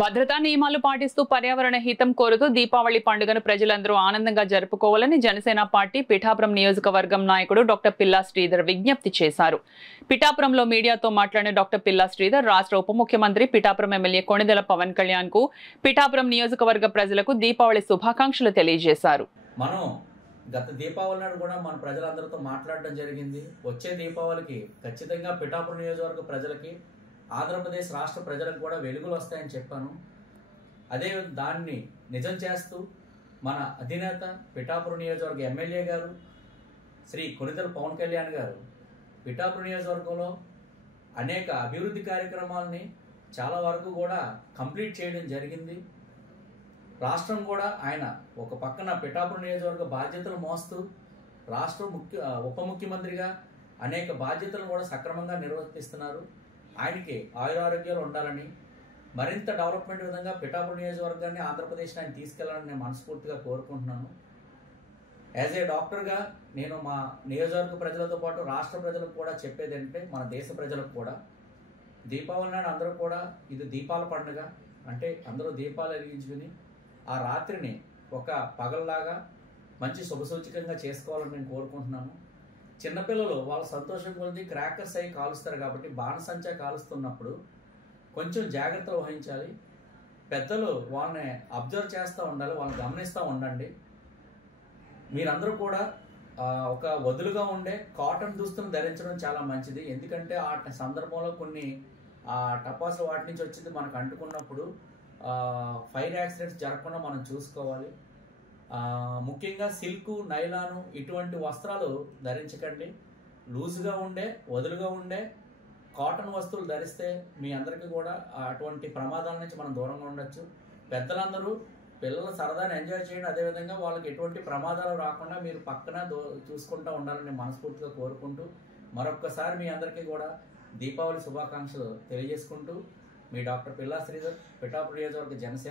భద్రతా నియమాలు పాటిస్తూ పర్యావరణ హితం కోరుతూ దీపావళి పండుగను ప్రజలందరూ ఆనందంగా జరుపుకోవాలని జనసేన పార్టీ పిఠాపురం నియోజకవర్గం నాయకుడు డాక్టర్ పిల్లా శ్రీధర్ విజ్ఞప్తి చేశారు. పిఠాపురంలో మీడియాతో మాట్లాడిన డాక్టర్ పిల్లా శ్రీధర్ రాష్ట్ర ఉప ముఖ్యమంత్రి పిఠాపురం ఎమ్మెల్యే కొణిదెల పవన్ కళ్యాణ్ కు పిఠాపురం నియోజకవర్గ ప్రజలకు దీపావళి శుభాకాంక్షలు తెలియజేశారు. గత దీపావళి నాడు కూడా మన ప్రజలందరితో మాట్లాడడం జరిగింది. వచ్చే దీపావళికి ఖచ్చితంగా పిఠాపురం నియోజకవర్గ ప్రజలకి, ఆంధ్రప్రదేశ్ రాష్ట్ర ప్రజలకు కూడా వెలుగులు వస్తాయని చెప్పాను. అదే దాన్ని నిజం చేస్తూ మన అధినేత పిఠాపురం నియోజకవర్గ ఎమ్మెల్యే గారు శ్రీ కొణిదెల పవన్ కళ్యాణ్ గారు పిఠాపురం నియోజకవర్గంలో అనేక అభివృద్ధి కార్యక్రమాలని చాలా వరకు కూడా కంప్లీట్ చేయడం జరిగింది. రాష్ట్రం కూడా ఆయన ఒక పక్కన పిఠాపురం నియోజకవర్గ బాధ్యతలు మోస్తూ రాష్ట్ర ఉప ముఖ్యమంత్రిగా అనేక బాధ్యతలను కూడా సక్రమంగా నిర్వర్తిస్తున్నారు. ఆయనకి ఆయురారోగ్యాలు ఉండాలని, మరింత డెవలప్మెంట్ విధంగా పిఠాపురం నియోజకవర్గాన్ని ఆంధ్రప్రదేశ్ని ఆయన తీసుకెళ్లాలని నేను మనస్ఫూర్తిగా కోరుకుంటున్నాను. యాజ్ ఏ డాక్టర్గా నేను మా నియోజకవర్గ ప్రజలతో పాటు రాష్ట్ర ప్రజలకు కూడా చెప్పేది ఏంటంటే, మన దేశ ప్రజలకు కూడా దీపావళి నాడు అందరూ కూడా ఇది దీపాల పండుగ, అంటే అందరూ దీపాలు వెలిగించుకుని ఆ రాత్రిని ఒక పగల్లాగా మంచి శుభసూచకంగా చేసుకోవాలని నేను కోరుకుంటున్నాను. చిన్నపిల్లలు వాళ్ళ సంతోషం కొద్ది క్రాకర్స్ అయి కాలుస్తారు కాబట్టి బాణసంచా కాలుస్తున్నప్పుడు కొంచెం జాగ్రత్తలు వహించాలి. పెద్దలు వాళ్ళని అబ్జర్వ్ చేస్తూ ఉండాలి, వాళ్ళని గమనిస్తూ ఉండండి. మీరందరూ కూడా ఒక వదులుగా ఉండే కాటన్ దుస్తులను ధరించడం చాలా మంచిది. ఎందుకంటే ఆ సందర్భంలో కొన్ని టపాసులు వాటి నుంచి వచ్చింది మనకు అంటుకున్నప్పుడు ఫైర్ యాక్సిడెంట్స్ జరగకుండా మనం చూసుకోవాలి. ముఖ్యంగా సిల్క్, నైలాను ఇటువంటి వస్త్రాలు ధరించకండి. లూజ్గా ఉండే, వదులుగా ఉండే కాటన్ వస్తువులు ధరిస్తే మీ అందరికీ కూడా అటువంటి ప్రమాదాల నుంచి మనం దూరంగా ఉండొచ్చు. పెద్దలందరూ పిల్లల సరదాని ఎంజాయ్ చేయండి. అదేవిధంగా వాళ్ళకి ఎటువంటి ప్రమాదాలు రాకుండా మీరు పక్కన చూసుకుంటూ ఉండాలని మనస్ఫూర్తిగా కోరుకుంటూ మరొక్కసారి మీ అందరికీ కూడా దీపావళి శుభాకాంక్షలు తెలియజేసుకుంటూ మీ డాక్టర్ పిల్లా శ్రీధర్, పిఠాపురం నియోజకవర్గ జనసేన